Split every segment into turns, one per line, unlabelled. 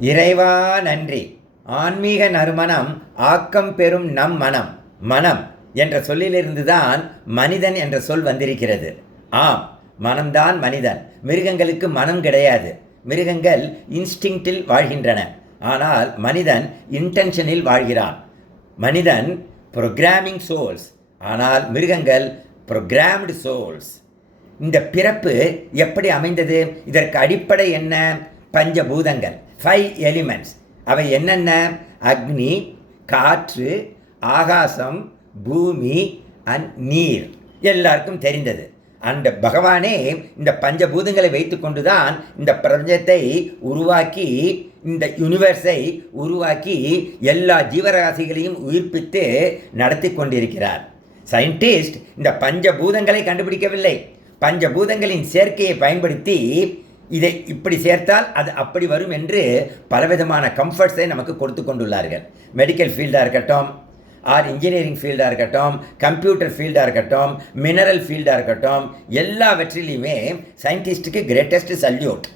இறைவா நன்றி. ஆன்மீக நறுமணம் ஆக்கம் பெறும் நம் மனம் மனம் என்ற சொல்லிலிருந்துதான் மனிதன் என்ற சொல் வந்திருக்கிறது. ஆம் மனம்தான் மனிதன். மிருகங்களுக்கு மனம் கிடையாது. மிருகங்கள் இன்ஸ்டிங்க்டில் வாழ்கின்றன. ஆனால் மனிதன் இன்டென்ஷனில் வாழ்கிறான். மனிதன் ப்ரோக்ராமிங் சோல்ஸ். ஆனால் மிருகங்கள் ப்ரோக்ராம்டு சோல்ஸ். இந்த பிறப்பு எப்படி அமைந்தது? இதற்கு அடிப்படை என்ன? பஞ்சபூதங்கள். ஃபைவ் எலிமெண்ட்ஸ் அவை என்னென்ன? அக்னி காற்று ஆகாசம் பூமி அண்ட் நீர். எல்லாருக்கும் தெரிந்தது. அந்த பகவானே இந்த பஞ்சபூதங்களை வைத்துக்கொண்டு தான் இந்த பிரபஞ்சத்தை உருவாக்கி இந்த யூனிவர்ஸை உருவாக்கி எல்லா ஜீவராசிகளையும் உயிர்ப்பித்து நடத்தி கொண்டிருக்கிறார். சயின்டிஸ்ட் இந்த பஞ்சபூதங்களை கண்டுபிடிக்கவில்லை. பஞ்சபூதங்களின் சேர்க்கையை பயன்படுத்தி இதை இப்படி சேர்த்தால் அது அப்படி வரும் என்று பலவிதமான கம்ஃபர்ட்ஸை நமக்கு கொடுத்து கொண்டுள்ளார்கள். மெடிக்கல் ஃபீல்டாக இருக்கட்டும் ஆர் இன்ஜினியரிங் ஃபீல்டாக இருக்கட்டும் கம்ப்யூட்டர் ஃபீல்டாக இருக்கட்டும் மினரல் ஃபீல்டாக இருக்கட்டும் எல்லாவற்றிலையுமே சயின்டிஸ்ட்டுக்கு கிரேட்டஸ்ட் சல்யூட்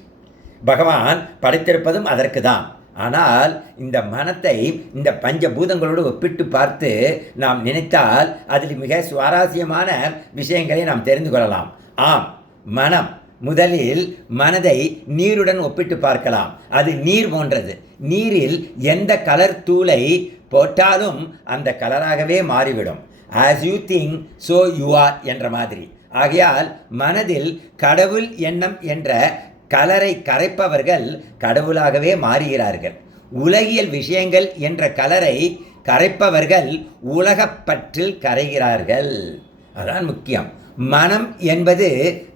பகவான் படைத்திருப்பதும் அதற்கு தான். ஆனால் இந்த மனத்தை இந்த பஞ்சபூதங்களோடு ஒப்பிட்டு பார்த்து நாம் நினைத்தால் அதில் மிக சுவாரஸ்யமான விஷயங்களை நாம் தெரிந்து கொள்ளலாம். ஆம் மனம். முதலில் மனதை நீருடன் ஒப்பிட்டு பார்க்கலாம். அது நீர் போன்றது. நீரில் எந்த கலர் தூளை போட்டாலும் அந்த கலராகவே மாறிவிடும். As you think so you are என்ற மாதிரி. ஆகையால் மனதில் கடவுள் எண்ணம் என்ற கலரை கரைப்பவர்கள் கடவுளாகவே மாறுகிறார்கள். உலகியல் விஷயங்கள் என்ற கலரை கரைப்பவர்கள் உலகப்பற்றில் கரைகிறார்கள். அதான் முக்கியம். மனம் என்பது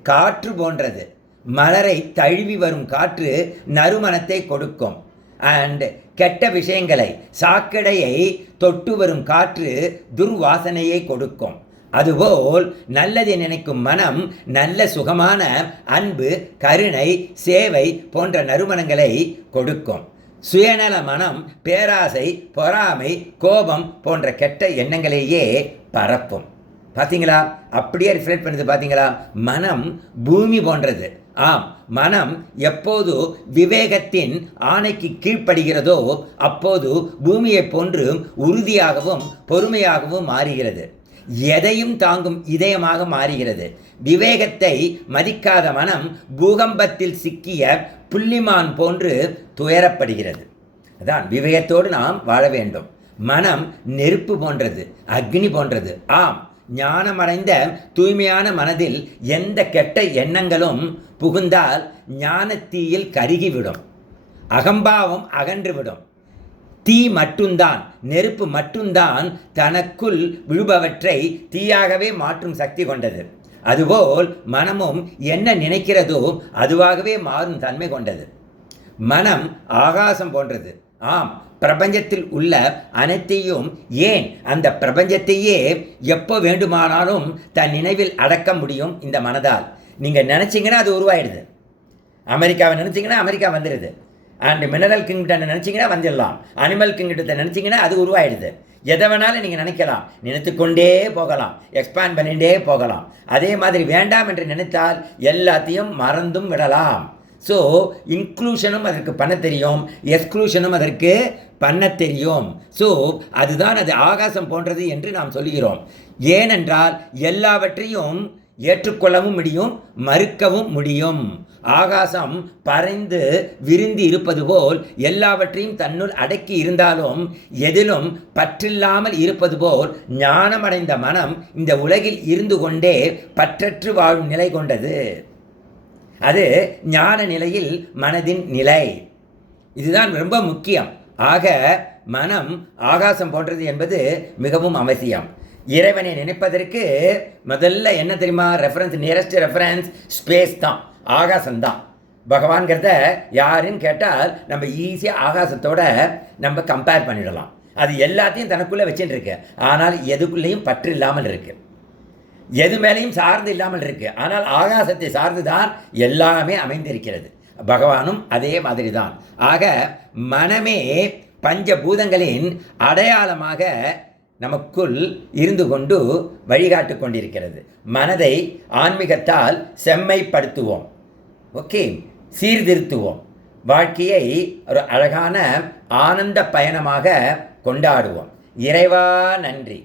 காற்று போன்றது. மலரை தழுவி வரும் காற்று நறுமணத்தை கொடுக்கும். அண்ட் கெட்ட விஷயங்களை சாக்கடையை தொட்டு வரும் காற்று துர்வாசனையை கொடுக்கும். அதுபோல் நல்லதை நினைக்கும் மனம் நல்ல சுகமான அன்பு கருணை சேவை போன்ற நறுமணங்களை கொடுக்கும். சுயநல மனம் பேராசை பொறாமை கோபம் போன்ற கெட்ட எண்ணங்களையே பரப்பும். பார்த்தீங்களா அப்படியே ரிஃப்ளெக்ட் பண்ணுது பார்த்தீங்களா மனம் பூமி போன்றது. ஆம் மனம் எப்போது விவேகத்தின் ஆணைக்கு கீழ்ப்படுகிறதோ அப்போது பூமியைப் போன்று உறுதியாகவும் பொறுமையாகவும் மாறுகிறது. எதையும் தாங்கும் இதயமாக மாறுகிறது. விவேகத்தை மதிக்காத மனம் பூகம்பத்தில் சிக்கிய புள்ளிமான் போன்று துயரப்படுகிறது. அதான் விவேகத்தோடு நாம் வாழ வேண்டும். மனம் நெருப்பு போன்றது அக்னி போன்றது. ஆம் ஞானமடைந்த தூய்மையான மனதில் எந்த கெட்ட எண்ணங்களும் புகுந்தால் ஞானத்தீயில் கருகிவிடும். அகம்பாவம் அகன்றுவிடும். தீ மட்டும்தான் நெருப்பு மட்டும்தான் தனக்குள் விழுபவற்றை தீயாகவே மாற்றும் சக்தி கொண்டது. அதுபோல் மனமும் என்ன நினைக்கிறதோ அதுவாகவே மாறும் தன்மை கொண்டது. மனம் ஆகாசம் போன்றது. ஆம் பிரபஞ்சத்தில் உள்ள அனைத்தையும் ஏன் அந்த பிரபஞ்சத்தையே எப்போ வேண்டுமானாலும் தன் நினைவில் அடக்க முடியும் இந்த மனதால்? நீங்கள் நினச்சிங்கன்னா அது உருவாயிடுது. அமெரிக்காவை நினச்சிங்கன்னா அமெரிக்கா வந்துடுது அண்ட் மினரல் கிங்டம் நினச்சிங்கன்னா வந்துடலாம். அனிமல் கிங்டத்தை நினச்சிங்கன்னா அது உருவாயிடுது. எதை வேணாலும் நீங்கள் நினைக்கலாம். நினைத்து கொண்டே போகலாம். எக்ஸ்பேண்ட் பண்ணிகிட்டே போகலாம். அதே மாதிரி வேண்டாம் என்று நினைத்தால் எல்லாத்தையும் மறந்தும் விடலாம். ஸோ இன்க்ளூஷனும் அதற்கு பண்ண தெரியும் எக்ஸ்க்ளூஷனும் அதற்கு பண்ண தெரியும் ஸோ அதுதான் அது ஆகாசம் போன்றது என்று நாம் சொல்கிறோம். ஏனென்றால் எல்லாவற்றையும் ஏற்றுக்கொள்ளவும் முடியும் மறுக்கவும் முடியும். ஆகாசம் பறைந்து விரிந்து இருப்பது போல் எல்லாவற்றையும் தன்னுள் அடக்கி இருந்தாலும் எதிலும் பற்றில்லாமல் இருப்பது போல் ஞானமடைந்த மனம் இந்த உலகில் இருந்து கொண்டே பற்றற்று வாழும் நிலை கொண்டது. அது ஞான நிலையில் மனதின் நிலை. இதுதான் ரொம்ப முக்கியம். ஆக மனம் ஆகாசம் போன்றது என்பது மிகவும் அவசியம். இறைவனை நினைப்பதற்கு முதல்ல என்ன தெரியுமா? ரெஃபரன்ஸ் நியரஸ்ட் ரெஃபரன்ஸ் ஸ்பேஸ் தான். ஆகாசம் தான். பகவான்கிறத யாருன்னு கேட்டால் நம்ம ஈஸியாக ஆகாசத்தோட நம்ம கம்பேர் பண்ணிடலாம். அது எல்லாத்தையும் தனக்குள்ளே வச்சுட்டு இருக்கு. ஆனால் எதுக்குள்ளேயும் பற்று இல்லாமல் இருக்குது எது மேலேயும் சார்ந்து இல்லாமல் இருக்கு. ஆனால் ஆகாசத்தை சார்ந்து தான் எல்லாமே அமைந்திருக்கிறது. பகவானும் அதே மாதிரி தான் ஆக மனமே பஞ்சபூதங்களின் அடையாளமாக நமக்குள் இருந்து கொண்டு வழிகாட்டு கொண்டிருக்கிறது. மனதை ஆன்மீகத்தால் செம்மைப்படுத்துவோம். ஓகே சீர்திருத்துவோம். வாழ்க்கையை ஒரு அழகான ஆனந்த பயணமாக கொண்டாடுவோம். இறைவா நன்றி.